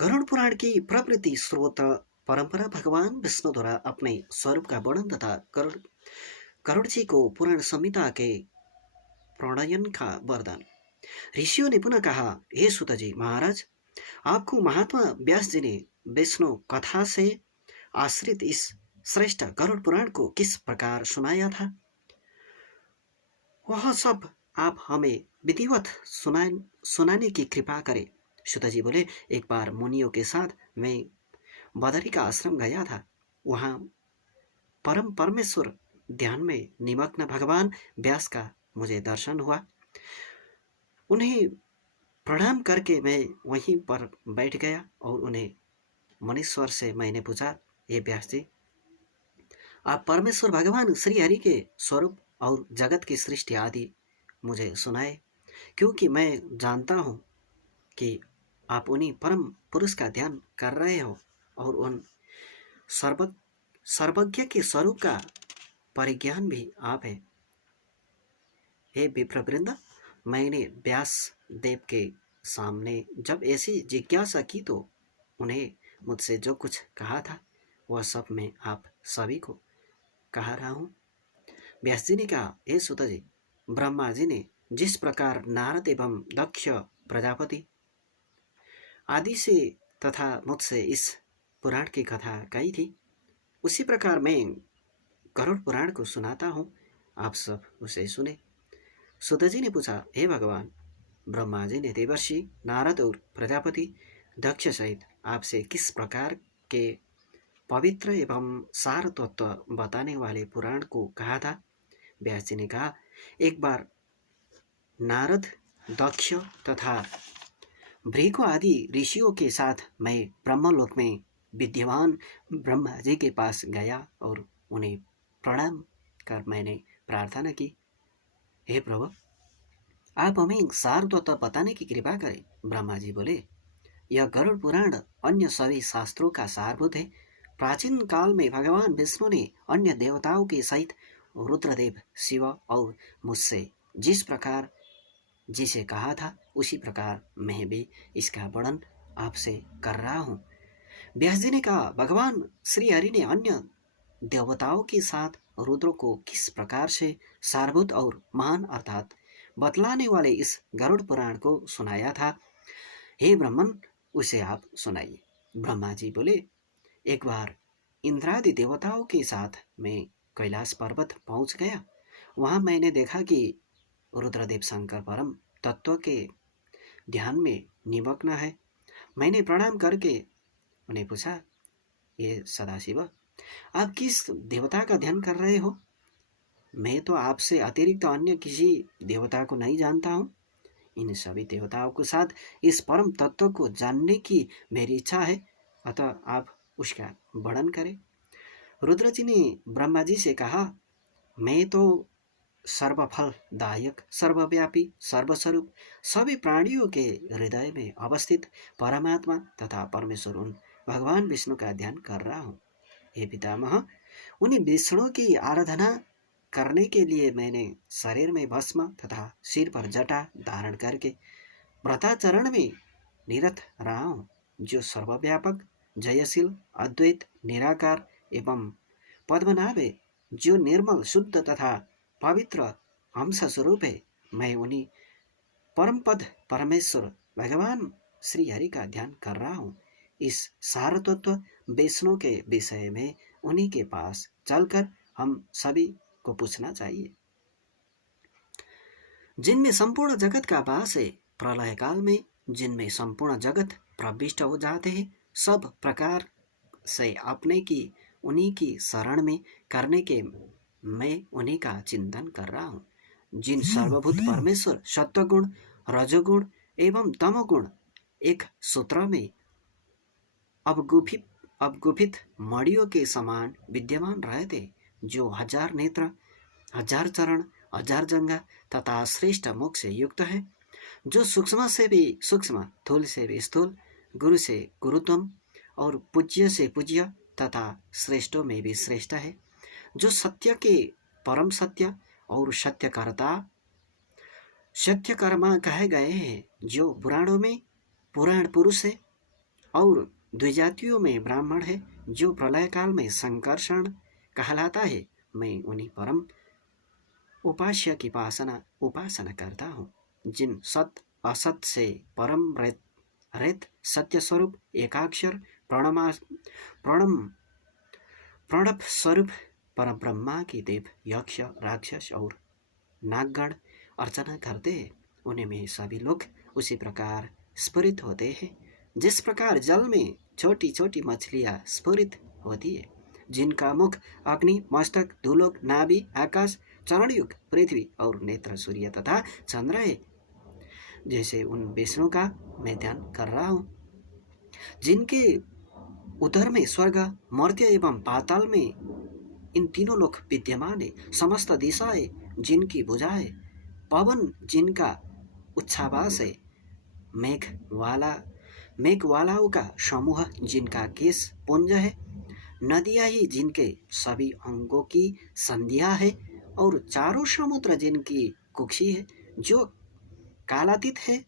गरुड़ पुराण की प्रवृत्ति स्रोत परंपरा भगवान विष्णु द्वारा अपने स्वरूप का वर्णन तथा गरुड़ जी को पुराण संहिता के प्रणयन का वरदान। ऋषियों ने पुनः कहा, हे सुत जी महाराज, आपको महात्मा व्यास जी ने विष्णु कथा से आश्रित इस श्रेष्ठ गरुड़ पुराण को किस प्रकार सुनाया था, वह सब आप हमें विधिवत सुनाने की कृपा करें। सुत जी बोले, एक बार मुनियों के साथ मैं बदरी का आश्रम गया था। वहाँ परम परमेश्वर ध्यान में निमग्न भगवान व्यास का मुझे दर्शन हुआ। उन्हें प्रणाम करके मैं वहीं पर बैठ गया और उन्हें मनीश्वर से मैंने पूछा, ये व्यास जी, आप परमेश्वर भगवान श्री हरि के स्वरूप और जगत की सृष्टि आदि मुझे सुनाए, क्योंकि मैं जानता हूँ कि आप उन्हीं परम पुरुष का ध्यान कर रहे हो और उन सर्वज्ञ के स्वरूप का परिज्ञान भी आप है। हे विप्रवृंद, मैंने व्यास देव के सामने जब ऐसी जिज्ञासा की तो उन्हें मुझसे जो कुछ कहा था वह सब मैं आप सभी को कह रहा हूँ। व्यास जी ने कहा, हे सुत जी, ब्रह्मा जी ने जिस प्रकार नारद एवं दक्ष प्रजापति आदि से तथा मुझसे इस पुराण की कथा कही थी, उसी प्रकार मैं गरुड़ पुराण को सुनाता हूँ, आप सब उसे सुने। सुत जी ने पूछा, हे भगवान, ब्रह्मा जी ने देवर्षि नारद और प्रजापति दक्ष सहित आपसे किस प्रकार के पवित्र एवं सार तत्व बताने वाले पुराण को कहा था? व्यास जी ने कहा, एक बार नारद, दक्ष तथा भृगु आदि ऋषियों के साथ मैं ब्रह्मलोक में विद्यमान ब्रह्मा जी के पास गया और उन्हें प्रणाम कर मैंने प्रार्थना की, हे प्रभु, आप हमें सार तत्व बताने की कृपा करें। ब्रह्मा जी बोले, यह गरुड़ पुराण अन्य सभी शास्त्रों का सारभूत है। प्राचीन काल में भगवान विष्णु ने अन्य देवताओं के सहित रुद्रदेव, शिव और मुझसे जिस प्रकार जिसे कहा था उसी प्रकार मैं भी इसका वर्णन आपसे कर रहा हूँ। व्यास जी ने कहा, भगवान श्री हरि ने अन्य देवताओं के साथ रुद्र को किस प्रकार से सारभूत और महान अर्थात बतलाने वाले इस गरुड़ पुराण को सुनाया था, हे ब्रह्मन, उसे आप सुनाइए। ब्रह्मा जी बोले, एक बार इंद्रादि देवताओं के साथ मैं कैलाश पर्वत पहुंच गया। वहां मैंने देखा कि रुद्रदेव शंकर परम तत्व के ध्यान में निमग्न है। मैंने प्रणाम करके उन्हें पूछा, ये सदाशिव, आप किस देवता का ध्यान कर रहे हो? मैं तो आपसे अतिरिक्त अन्य किसी देवता को नहीं जानता हूँ। इन सभी देवताओं के साथ इस परम तत्व को जानने की मेरी इच्छा है, अतः आप उसका वर्णन करें। रुद्र जी ने ब्रह्मा जी से कहा, मैं तो सर्वफलदायक, सर्वव्यापी, सर्वस्वरूप, सभी प्राणियों के हृदय में अवस्थित परमात्मा तथा परमेश्वर उन भगवान विष्णु का ध्यान कर रहा हूँ। हे पितामह, उन्हीं विष्णु की आराधना करने के लिए मैंने शरीर में भस्म तथा सिर पर जटा धारण करके व्रताचरण में निरत रहा हूँ, जो सर्वव्यापक, जयशील, अद्वैत, निराकार एवं पद्मनाभ है, जो निर्मल, शुद्ध तथा पवित्र हंस स्वरूप है। मैं उन्हीं परम पद परमेश्वर भगवान श्री हरि का ध्यान कर रहा हूँ। इस सार तत्व वैष्णव के विषय में उन्हीं के पास चलकर हम सभी को पूछना चाहिए, जिनमें संपूर्ण जगत का वास है। प्रलय काल में जिनमें संपूर्ण जगत प्रविष्ट हो जाते हैं, सब प्रकार से अपने की उन्हीं की शरण में करने के मैं उन्हीं का चिंतन कर रहा हूँ। जिन सर्वभूत परमेश्वर सत्वगुण, रजोगुण एवं तमोगुण एक सूत्र में अवगुफित मणियों के समान विद्यमान रहते, जो हजार नेत्र, हजार चरण, हजार जंगा तथा श्रेष्ठ मुख से युक्त है, जो सूक्ष्म से भी सूक्ष्म, थूल से भी स्थूल, गुरु से गुरुतम और पूज्य से पूज्य तथा श्रेष्ठों में भी श्रेष्ठ है, जो सत्य के परम सत्य और सत्यकर्ता, सत्यकर्मा कहे गए हैं, जो पुराणों में पुराण पुरुष है, और द्विजातियों में ब्राह्मण है जो प्रलय काल में संकर्षण कहलाता है। मैं उन्हीं परम उपास्य की उपासना करता हूँ, जिन सत असत से परम रेत सत्य स्वरूप एकाक्षर प्रणमा प्रणम प्रणव स्वरूप परम ब्रह्मा की देव यक्ष राक्षस और नागगण अर्चना करते हैं। उन्हें में सभी लोग उसी प्रकार स्फुरित होते हैं जिस प्रकार जल में छोटी छोटी मछलियाँ स्फुरित होती है, जिनका मुख अग्नि, मस्तक, धूलोक, नाभि, आकाश, चरणयुग पृथ्वी और नेत्र सूर्य तथा चंद्र है। जैसे उन विष्णु का मैं ध्यान कर रहा हूँ, जिनके उदर में स्वर्ग, मर्त्य एवं पाताल में इन तीनों लोक विद्यमान है। समस्त दिशाएं जिनकी भुजा है, पवन जिनका उच्छ्वास है, मेघवालाओं का समूह जिनका केश पुंज है, नदियाँ ही जिनके सभी अंगों की संध्या है, और चारों समुद्र जिनकी कुक्षी है, जो कालातीत है,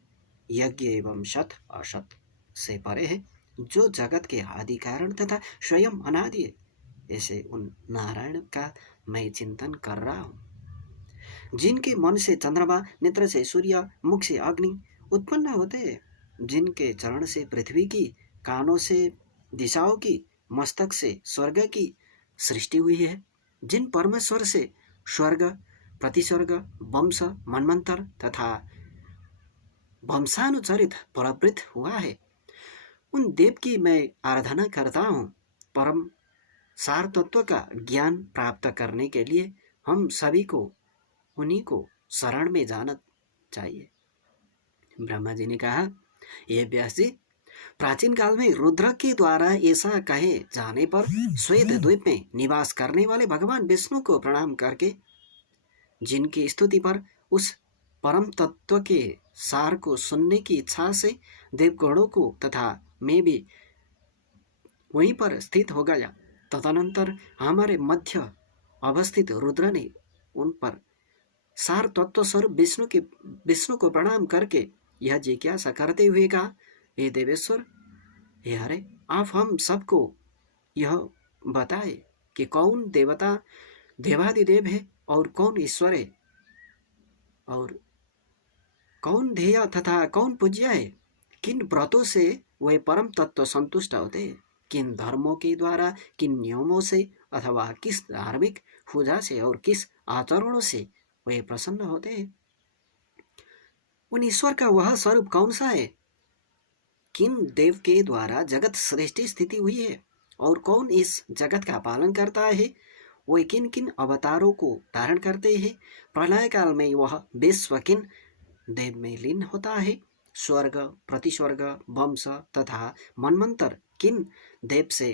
यज्ञ एवं सत असत से परे है, जो जगत के आदि कारण तथा स्वयं अनादि है। ऐसे उन नारायण का मैं चिंतन कर रहा हूँ, जिनके मन से चंद्रमा, नेत्र से सूर्य, मुख से अग्नि उत्पन्न होते हैं, जिनके चरण से पृथ्वी की, कानों से दिशाओं की, मस्तक से स्वर्ग की सृष्टि हुई है, जिन परमेश्वर से स्वर्ग, प्रतिस्वर्ग, वंश, मनमंत्र तथा वंशानुचरित प्रवृत्त हुआ है, उन देव की मैं आराधना करता हूँ। परम सार तत्व का ज्ञान प्राप्त करने के लिए हम सभी को उन्हीं को शरण में जाना चाहिए। ब्रह्मा जी ने कहा, ये व्यास जी, प्राचीन काल में रुद्र के द्वारा ऐसा कहे जाने पर श्वेत द्वीप में निवास करने वाले भगवान विष्णु को प्रणाम करके, जिनकी स्तुति पर उस परम तत्व के सार को सुनने की इच्छा से देवगणों को तथा मैं भी वहीं पर स्थित हो गया। तदनंतर हमारे मध्य अवस्थित रुद्र ने उन पर सार तत्व स्वरूप विष्णु को प्रणाम करके यह जिज्ञासा करते हुए कहा, हे देवेश्वर, हे हरे, आप हम सबको यह बताए कि कौन देवता देवादिदेव है और कौन ईश्वर है, और कौन ध्येय तथा कौन पूज्य है, किन व्रतों से वे परम तत्व संतुष्ट होते हैं, किन धर्मों के द्वारा, किन नियमों से अथवा किस धार्मिक पूजा से और किस आचरणों से वे प्रसन्न होते हैं। उन ईश्वर का वह स्वरूप कौन सा है, किन देव के द्वारा जगत सृष्टि स्थिति हुई है, और कौन इस जगत का पालन करता है, वे किन किन अवतारों को धारण करते हैं, प्रलय काल में वह विश्व किन देव में लीन होता है, स्वर्ग, प्रतिस्वर्ग, वंश तथा मनमंत्र किन देव से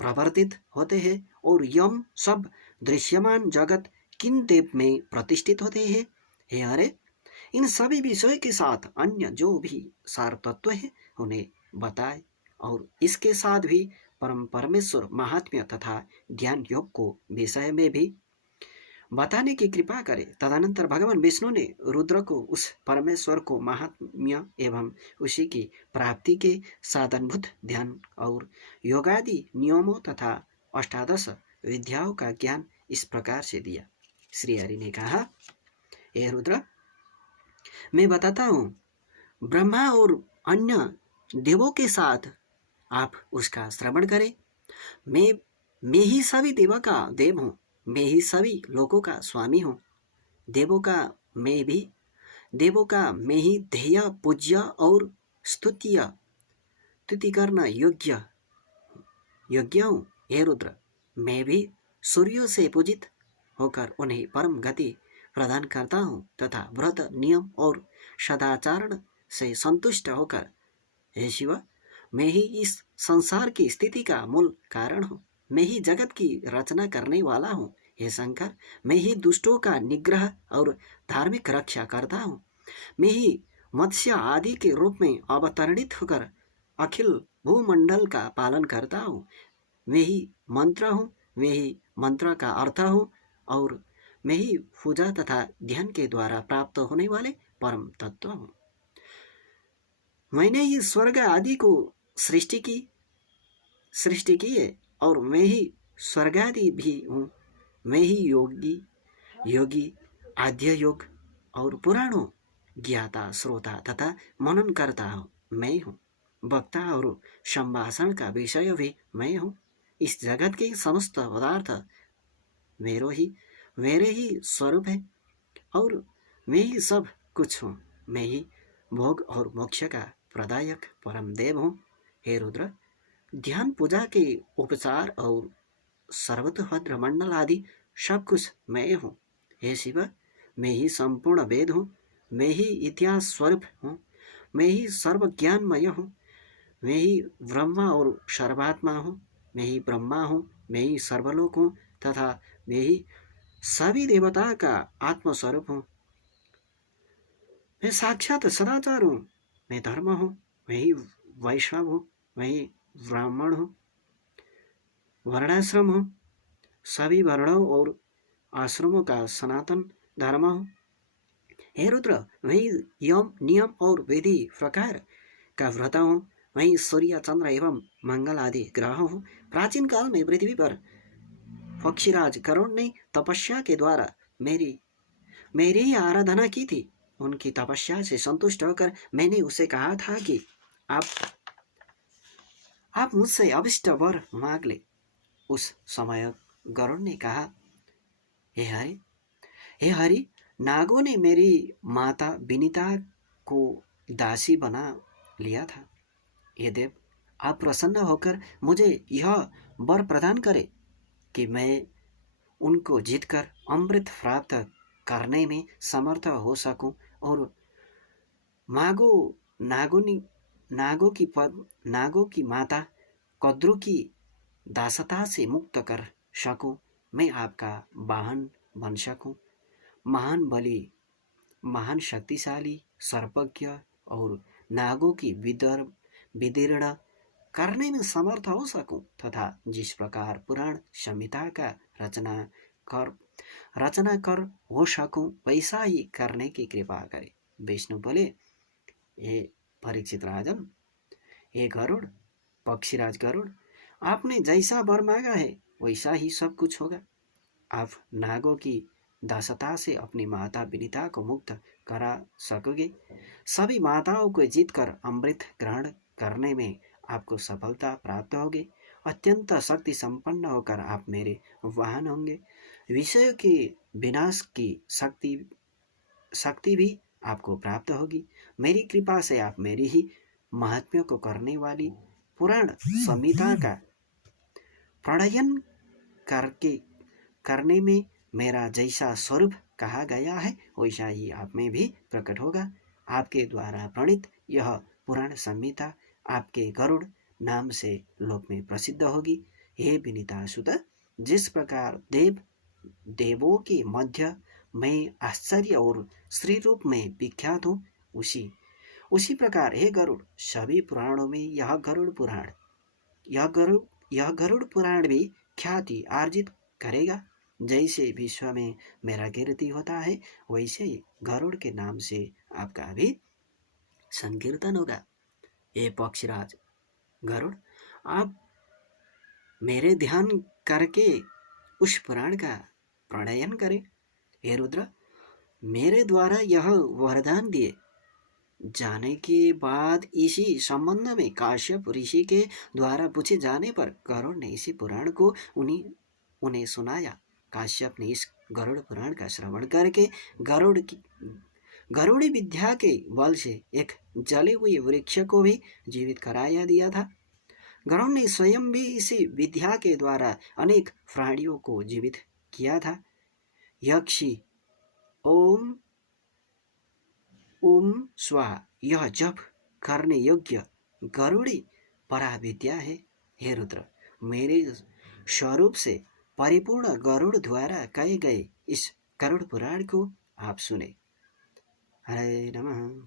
प्रवर्तित होते हैं, और यम सब दृश्यमान जगत किन देव में प्रतिष्ठित होते हैं। हे हरे, इन सभी विषय के साथ अन्य जो भी सार तत्व है उन्हें बताए, और इसके साथ भी परम परमेश्वर महात्म्य तथा ध्यान योग को विषय में भी बताने की कृपा करे। तदनंतर भगवान विष्णु ने रुद्र को उस परमेश्वर को महात्म्य एवं उसी की प्राप्ति के साधनभूत ध्यान और योगादि नियमों तथा अष्टादश विद्याओं का ज्ञान इस प्रकार से दिया। श्री हरि ने कहा, हे रुद्र, मैं बताता हूँ, ब्रह्मा और अन्य देवों के साथ आप उसका श्रवण करें। मैं ही सभी देवों का देव हूँ, मैं ही सभी लोगों का स्वामी हूँ। देवों का मैं ही ध्येय, पूज्य और स्तुति करना योग्य हूँ। हे रुद्र, मैं भी सूर्यों से पूजित होकर उन्हें परम गति प्रदान करता हूँ तथा व्रत, नियम और सदाचरण से संतुष्ट होकर, हे शिव, मैं ही इस संसार की स्थिति का मूल कारण हूँ। मैं ही जगत की रचना करने वाला हूँ। हे शंकर, मैं ही दुष्टों का निग्रह और धार्मिक रक्षा करता हूँ। मैं ही मत्स्य आदि के रूप में अवतरणित होकर अखिल भूमंडल का पालन करता हूँ। मैं ही मंत्र हूँ, मैं ही मंत्र का अर्थ हूँ, और मैं ही पूजा तथा ध्यान के द्वारा प्राप्त होने वाले परम तत्व हूँ। मैंने ही स्वर्ग आदि को सृष्टि की सृष्टि की है, और मैं ही स्वर्गादि भी हूँ। मैं ही योगी आद्य योग और पुराणों ज्ञाता श्रोता तथा मनन करता हूँ मैं हूँ। वक्ता और संभाषण का विषय भी मैं हूँ। इस जगत के समस्त पदार्थ मेरो ही मेरे ही स्वरूप है, और मैं ही सब कुछ हूँ। मैं ही भोग और मोक्ष का प्रदायक परम देव हूँ। हे रुद्र, ध्यान पूजा के उपचार और सर्वतोभद्र मंडल आदि सब कुछ मैं हूँ। हे शिव, मैं ही संपूर्ण वेद हूँ। मैं ही इतिहास स्वरूप हूँ। मैं ही सर्व ज्ञानमय हूँ। मैं ही ब्रह्मा और सर्वात्मा हूँ। मैं ही ब्रह्मा हूँ। मैं ही सर्वलोक हूँ तथा मैं ही सभी देवता का आत्मस्वरूप हूँ। मैं साक्षात सदाचार हूँ। मैं धर्म हूँ। मैं ही वैष्णव हूँ। मैं ही ब्राह्मण हूँ, वर्णाश्रम हूँ। सभी वर्णों और आश्रमों का सनातन धर्म हूँ। हे रुद्र, मैं यम नियम और विधि प्रकार का व्रत हूँ। मैं सूर्य चंद्र एवं मंगल आदि ग्रह हूँ। प्राचीन काल में पृथ्वी पर पक्षीराज करुण ने तपस्या के द्वारा मेरी ही आराधना की थी। उनकी तपस्या से संतुष्ट होकर मैंने उसे कहा था कि आप मुझसे अभिष्ट वर मांग ले। उस समय गरुड़ ने कहा, हे हरि, नागों ने मेरी माता विनीता को दासी बना लिया था। हे देव, आप प्रसन्न होकर मुझे यह वर प्रदान करें कि मैं उनको जीतकर अमृत प्राप्त करने में समर्थ हो सकूं और नागों की माता कद्रु की दासता से मुक्त कर सकूं। मैं आपका वाहन बन सकूं। महान बलि, महान शक्तिशाली, सर्वज्ञ और नागों की विदीर्ण करने में समर्थ हो सकूं तथा जिस प्रकार पुराण संहिता का रचना कर हो सकूं वैसा ही करने की कृपा करे। विष्णु बोले, हे परीक्षित राजन, हे गरुड़, पक्षीराज गरुड़, आपने जैसा वर मांगा है वैसा ही सब कुछ होगा। आप नागों की दासता से अपनी माता विनीता को मुक्त करा सकोगे। सभी माताओं को जीतकर अमृत ग्रहण करने में आपको सफलता प्राप्त होगी। अत्यंत शक्ति संपन्न होकर आप मेरे वाहन होंगे। विषय के विनाश की शक्ति भी आपको प्राप्त होगी। मेरी कृपा से आप मेरी ही महात्म्य को करने वाली पुराण संहिता का प्रणयन करने में मेरा जैसा स्वरूप कहा गया है वैसा ही आप में भी प्रकट होगा। आपके द्वारा प्रणीत यह पुराण संहिता आपके गरुड़ नाम से लोक में प्रसिद्ध होगी। हे विनीता सुत, जिस प्रकार देवों के मध्य मैं आश्चर्य और श्री रूप में विख्यात हूँ, उसी प्रकार हे गरुड़, सभी पुराणों में यह गरुड़ पुराण भी ख्याति अर्जित करेगा। जैसे विश्व में मेरा कीर्ति होता है वैसे ही गरुड़ के नाम से आपका भी संकीर्तन होगा। हे पक्षीराज गरुड़, आप मेरे ध्यान करके उस पुराण का प्रणयन करें। हे रुद्र, मेरे द्वारा यह वरदान दिए जाने के बाद इसी संबंध में काश्यप ऋषि के द्वारा पूछे जाने पर गरुड़ ने इसी पुराण को उन्हें सुनाया। काश्यप ने इस गरुड़ पुराण का श्रवण करके गरुड़ी विद्या के बल से एक जले हुए वृक्ष को भी जीवित कराया दिया था। गरुड़ ने स्वयं भी इसी विद्या के द्वारा अनेक प्राणियों को जीवित किया था। यक्षी ओम स्वाहा, यह जप करने योग्य गरुड़ी पराविद्या है। हे रुद्र, मेरे स्वरूप से परिपूर्ण गरुड़ द्वारा कहे गए इस गरुड़ पुराण को आप सुने। हरे नमः।